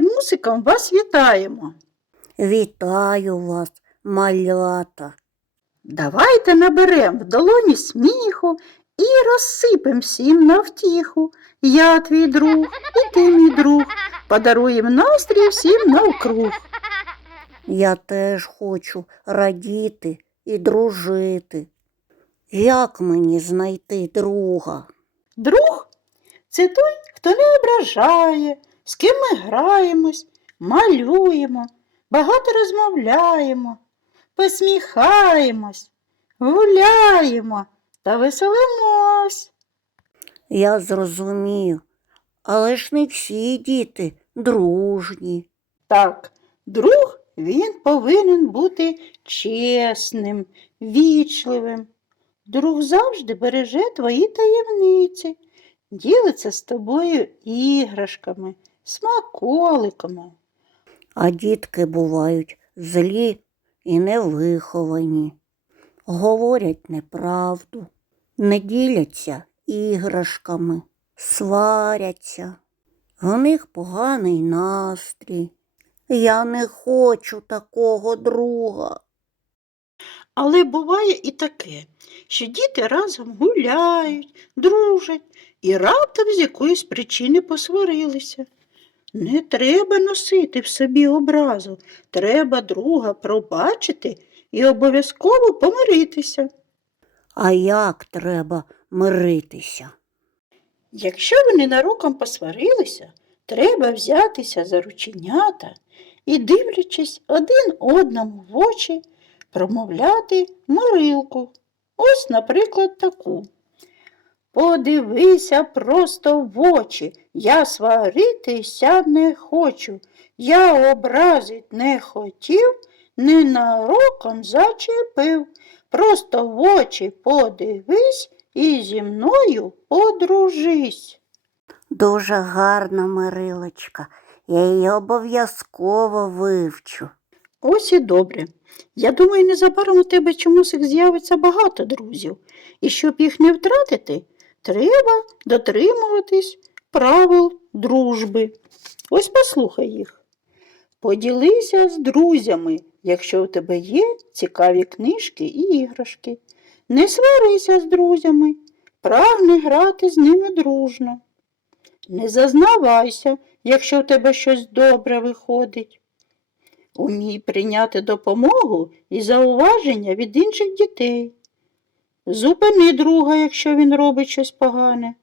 мусиком вас вітаємо. Вітаю вас, малята. Давайте наберем в долоні сміху і розсипем всім на втіху. Я твій друг, і ти мій друг, подаруєм настрій всім навкруг. Я теж хочу радіти і дружити. Як мені знайти друга? Друг це той, хто не ображає, з ким ми граємось, малюємо, багато розмовляємо, посміхаємось, гуляємо та веселимось. Я зрозумію, але ж не всі діти дружні. Так, друг він повинен бути чесним, вічливим. Друг завжди береже твої таємниці, ділиться з тобою іграшками, смаколиками. А дітки бувають злі і невиховані, говорять неправду, не діляться іграшками, сваряться. В них поганий настрій. Я не хочу такого друга. Але буває і таке, що діти разом гуляють, дружать і раптом з якоїсь причини посварилися. Не треба носити в собі образу, треба друга пробачити і обов'язково помиритися. А як треба миритися? Якщо ви ненароком посварилися, треба взятися за рученята і, дивлячись один одному в очі, промовляти мирилку. Ось, наприклад, таку. Подивися просто в очі, я сваритися не хочу, я образить не хотів, ненароком зачепив. Просто в очі подивись і зі мною подружись. Дуже гарна Мирилочка. Я її обов'язково вивчу. Ось і добре. Я думаю, незабаром у тебе чомусик з'явиться багато друзів, і щоб їх не втратити, треба дотримуватись правил дружби. Ось послухай їх. Поділися з друзями, якщо у тебе є цікаві книжки і іграшки. Не сварися з друзями, прагни грати з ними дружно. Не зазнавайся, якщо в тебе щось добре виходить. Умій прийняти допомогу і зауваження від інших дітей. Зупини друга, якщо він робить щось погане.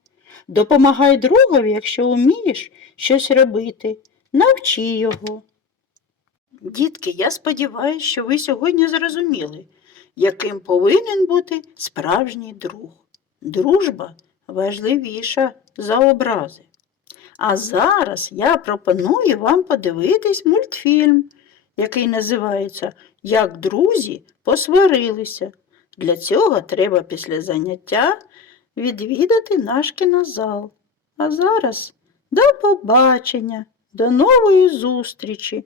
Допомагай другові, якщо вмієш щось робити. Навчи його. Дітки, я сподіваюся, що ви сьогодні зрозуміли, яким повинен бути справжній друг. Дружба важливіша за образи. А зараз я пропоную вам подивитись мультфільм, який називається Як друзі посварилися. Для цього треба після заняття відвідати наш кінозал. А зараз до побачення, до нової зустрічі!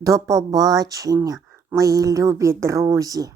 До побачення, мої любі друзі.